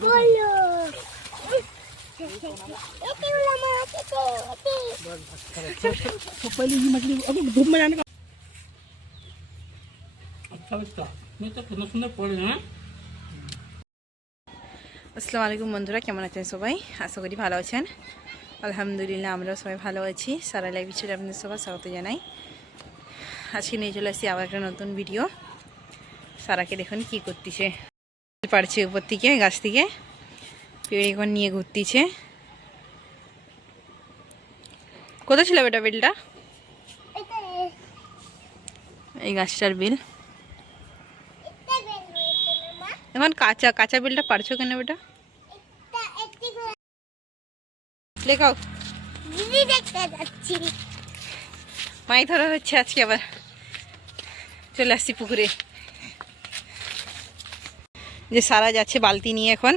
বলো এতে হলো মাছ এতে এতে तो पहले ये मछली अभी धूप में जाने का अच्छा लगता नहीं तो कितना सुंदर पड़े हैं আসসালামু আলাইকুম বন্ধুরা কেমন আছেন সবাই আশা করি ভালো আছেন আলহামদুলিল্লাহ আমরাও সবাই ভালো আছি সারা লাইভ ছিল আপনাদের সবাই স্বাগত জানাই আজকে নিয়ে চলে আসছি আবার একটা নতুন ভিডিও সারাকে দেখুন কি করতেছে পারছে উপর থেকে, গাছ থেকে। পেড়ে এখন নিয়ে ঘুরতেছে। কোথায় ছিল বেটা বিলটা? এই গাছটার বিল। এখন কাঁচা কাঁচা বিলটা পারছ কেন বেটা? যাচ্ছি মাই ধরা হচ্ছে আজকে আবার। চলে আসছি পুকুরে। যে সারা যাচ্ছে বালতি নিয়ে এখন।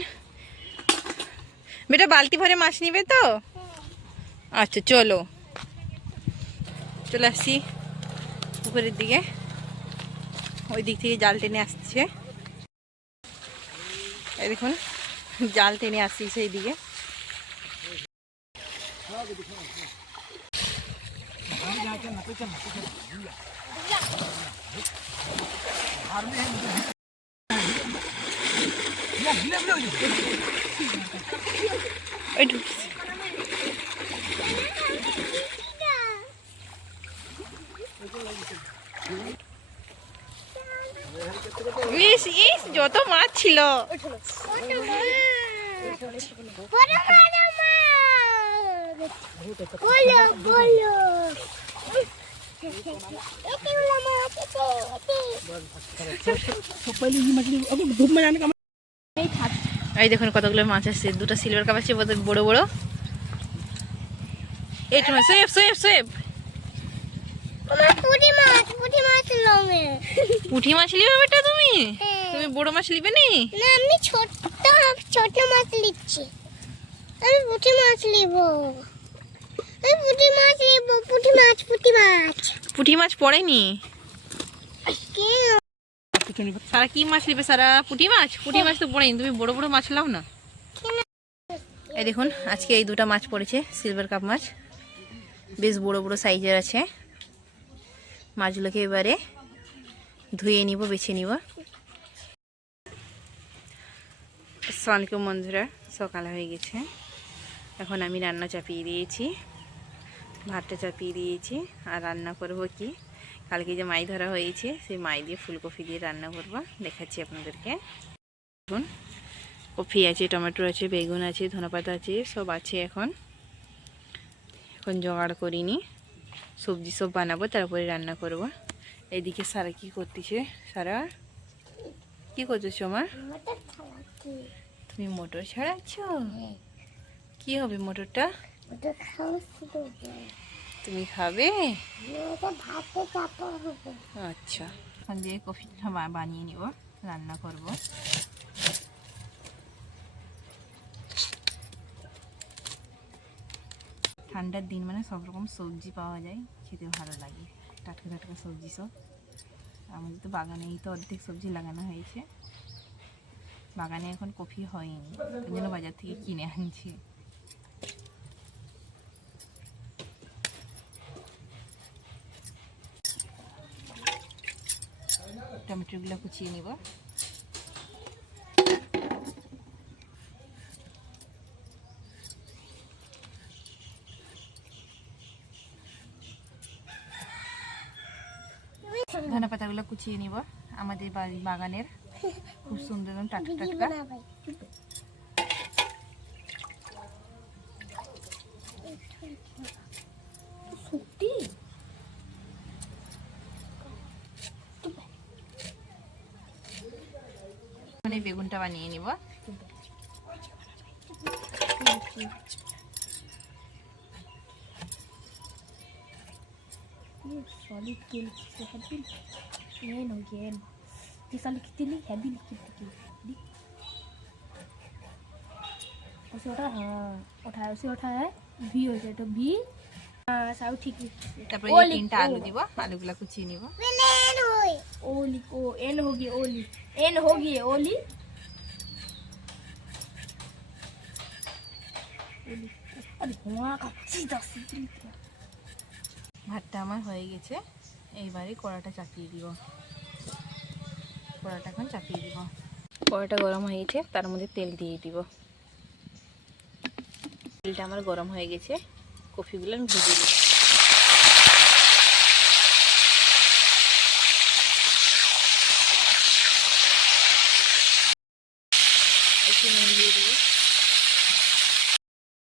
বেটা, বালতি ভরে মাছ নিবে তো? আচ্ছা চলো। চলে আসছি পুকুরের দিকে। ওই দিক থেকে জাল টেনে আসছে। এই দেখুন, জাল টেনে আসছি সেই দিকে। ওই ঢুকছে ইস ইস যত মাছ ছিল। বড় বড় এই দেখুন কতগুলো মাছ আসছে। দুটো সিলভার কাপ আছে বড় বড়। এইটা মাছ পুঁটি মাছ লঙে পুঁটি মাছ নিবে বেটা তুমি? হ্যাঁ। তুমি বড় মাছ নিবে নি? না আমি ছোট ছোট মাছ নিচ্ছি। আমি পুঁটি মাছ নিব। আমি পুঁটি মাছ নিব পুঁটি মাছ পুঁটি মাছ। পুঁটি মাছ পড়েনি? কিছু সারা কি মাছ নেবে? সারা পুঁটি মাছ? পুঁটি মাছ তো পড়েনি। তুমি বড় বড় মাছ লাও না। এই দেখুন আজকে এই দুটা মাছ পড়েছে সিলভার কাপ মাছ। বেশ বড় বড় সাইজের আছে। মাছগুলোকে এবারে ধুয়ে নিব বেছে নিব। সালকে মন্দিরা সকাল হয়ে গেছে। এখন আমি রান্না চাপিয়ে দিয়েছি। ভাতটা চাপিয়ে দিয়েছি। আর রান্না করব কি? কালকে যে মাই ধরা হয়েছে সেই মাই দিয়ে ফুলকপি দিয়ে রান্না করব। দেখাচ্ছি আপনাদেরকে। দেখুন কফি আছে টমেটো আছে বেগুন আছে ধনেপাতা আছে সব আছে এখন। এখন জোগাড় করিনি। সবজি সব বানাবো তারপরে রান্না করব। এইদিকে সারা কি করতেছে? সারা? কি করতেছো মা? তুমি মোটর ছাড়াচ্ছ? কি হবে মোটরটা? তুমি খাবে? আচ্ছা। এখন দিয়ে কফিটা বানিয়ে নিব রান্না করব। ঠান্ডার দিন মানে সব রকম সবজি পাওয়া যায় খেতে ভালো লাগে। টাটকা টাটকা সবজি সব। আমাদের তো বাগানেই তো অর্ধেক সবজি লাগানো হয়েছে। বাগানে এখন কফি হয়নি ওই জন্য বাজার থেকে কিনে আনছি। টমেটোগুলো কুচিয়ে নিব। ধনে পাতাগুলো কুচিয়ে নিব। আমাদের বাড়ি বাগানের খুব সুন্দর টাটকা টাটকা বানাবে সত্যি এখন এই বেগুনটা বানিয়ে নিব solid kill seperti ini no game di solid kill heavy liquid kill di उसे उठा हाँ उठाया उसे उठाया भी हो जाए तो भी हाँ साउ ठीक তারপরে এই ওলি, তিনটা আলু ও। দিব আলুগুলো কুচিয়ে নিব প্লেন হই ओली ओ एन होगी ओली एन होगी ओली हेबिली अरे वहाँ का सीधा सीधी ভাতটা আমার হয়ে গেছে এইবারে কড়াটা চাপিয়ে দিব কড়াটা এখন চাপিয়ে দিব কড়াটা গরম হয়ে গেছে তার মধ্যে তেল দিয়ে দিব তেলটা আমার গরম হয়ে গেছে কফিগুলো আমি ভেজে দিব একটু নুন দিয়ে দিব।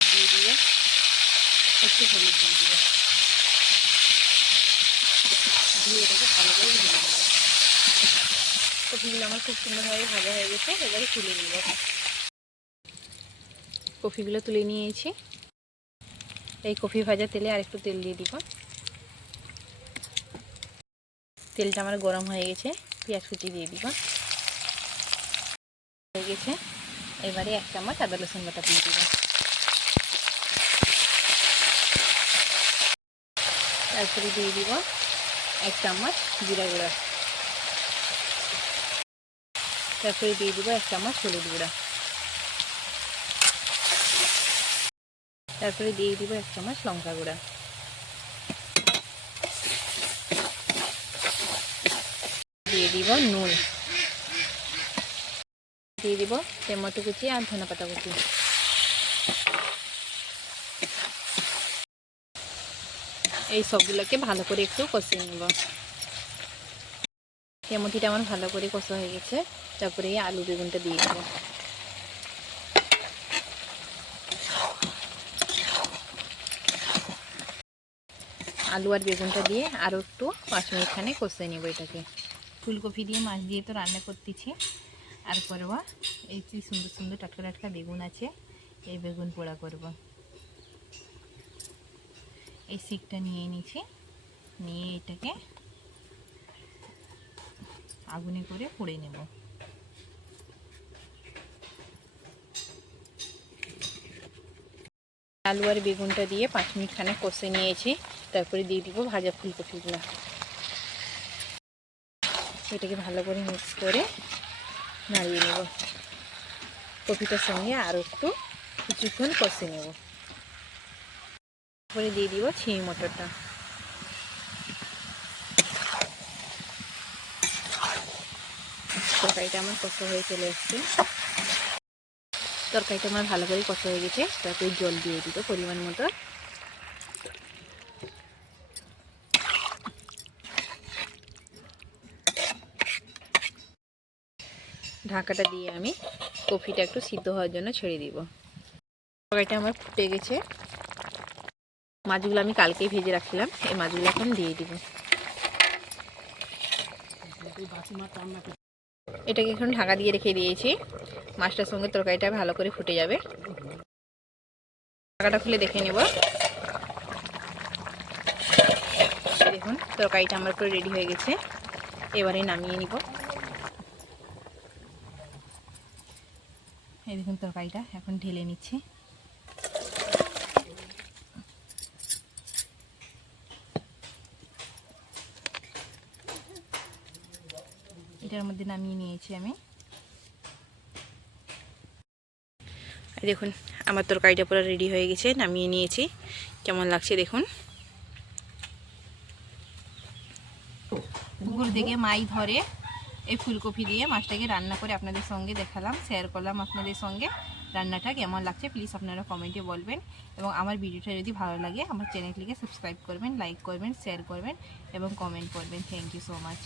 দিয়ে দিয়ে একটু হলুদ দিয়ে দিব। দিয়ে এটাকে ভালো করে ভেজে নেব। কফিগুলো আমার খুব সুন্দরভাবে ভাজা হয়ে গেছে, এবারে তুলে নিব। কফিগুলো তুলে নিয়েছি। এই কফি ভাজা তেলে আর একটু তেল দিয়ে দিব। তেলটা আমার গরম হয়ে গেছে, পেঁয়াজ কুচি দিয়ে দিব। হয়ে গেছে। এবারে এক চামচ আদা রসুন বাটা দিয়ে দিব তারপরে দিয়ে দিব এক চামচ জিরা গুঁড়া। তারপরে দিয়ে দিব এক চামচ হলুদ গুঁড়া। তারপরে দিয়ে দিব এক চামচ লঙ্কা গুঁড়া। দিয়ে দিব নুন। দিয়ে দিব টমেটো কুচি আর ধনে পাতা কুচি। এই সবগুলোকে ভালো করে একটু কষিয়ে নেব। কেমতিটা আমার ভালো করে কষা হয়ে গেছে, তারপরে এই আলু বেগুনটা দিয়ে দেবো। আলু আর বেগুনটা দিয়ে আরও একটু পাঁচ মিনিট খানে কষিয়ে নেব এটাকে। ফুলকপি দিয়ে মাছ দিয়ে তো রান্না করতেছি। আর করব এই যে সুন্দর সুন্দর টাটকা টাটকা বেগুন আছে, এই বেগুন পোড়া করব। এই শিকটা নিয়ে নিয়েছি, নিয়ে এটাকে আগুনে করে পুড়ে নেব। আলু আর বেগুনটা দিয়ে পাঁচ মিনিট খানে কষে নিয়েছি, তারপরে দিয়ে দিব ভাজা ফুলকপিগুলো। এটাকে ভালো করে মিক্স করে নাড়িয়ে নেব। কপিটার সঙ্গে আরও একটু কিছুক্ষণ কষে নেব। তারপরে দিয়ে দিব ছিঁড়ি মটরটা। তরকারিটা আমার কষা হয়ে চলে এসছে। তরকারিটা আমার ভালো করে কষা হয়ে গেছে। তারপরে জল দিয়ে দিব পরিমাণ মতো। ঢাকাটা দিয়ে আমি কফিটা একটু সিদ্ধ হওয়ার জন্য ছেড়ে দিব। তরকারিটা আমার ফুটে গেছে। মাছগুলো আমি কালকেই ভেজে রাখছিলাম, এই মাছগুলো এখন দিয়ে দিব। এটাকে এখন ঢাকা দিয়ে রেখে দিয়েছি। মাছটার সঙ্গে তরকারিটা ভালো করে ফুটে যাবে। ঢাকাটা খুলে দেখে নেব। দেখুন, তরকারিটা আমার পুরো রেডি হয়ে গেছে। এবারে নামিয়ে নিব। এই দেখুন তরকারিটা, এখন ঢেলে নিচ্ছি। এটার মধ্যে নামিয়ে নিয়েছি আমি। দেখুন, আমার তরকারিটা পুরো রেডি হয়ে গেছে, নামিয়ে নিয়েছি। কেমন লাগছে দেখুন? পুকুর থেকে মাই ধরে। এই ফুলকপি দিয়ে মাছটাকে রান্না করে আপনাদের সঙ্গে দেখালাম শেয়ার করলাম আপনাদের সঙ্গে। রান্নাটা কেমন লাগছে প্লিজ আপনারা কমেন্টে বলবেন। এবং আমার ভিডিওটা যদি ভালো লাগে, আমার চ্যানেলটিকে সাবস্ক্রাইব করবেন লাইক করবেন শেয়ার করবেন এবং কমেন্ট করবেন। Thank you so much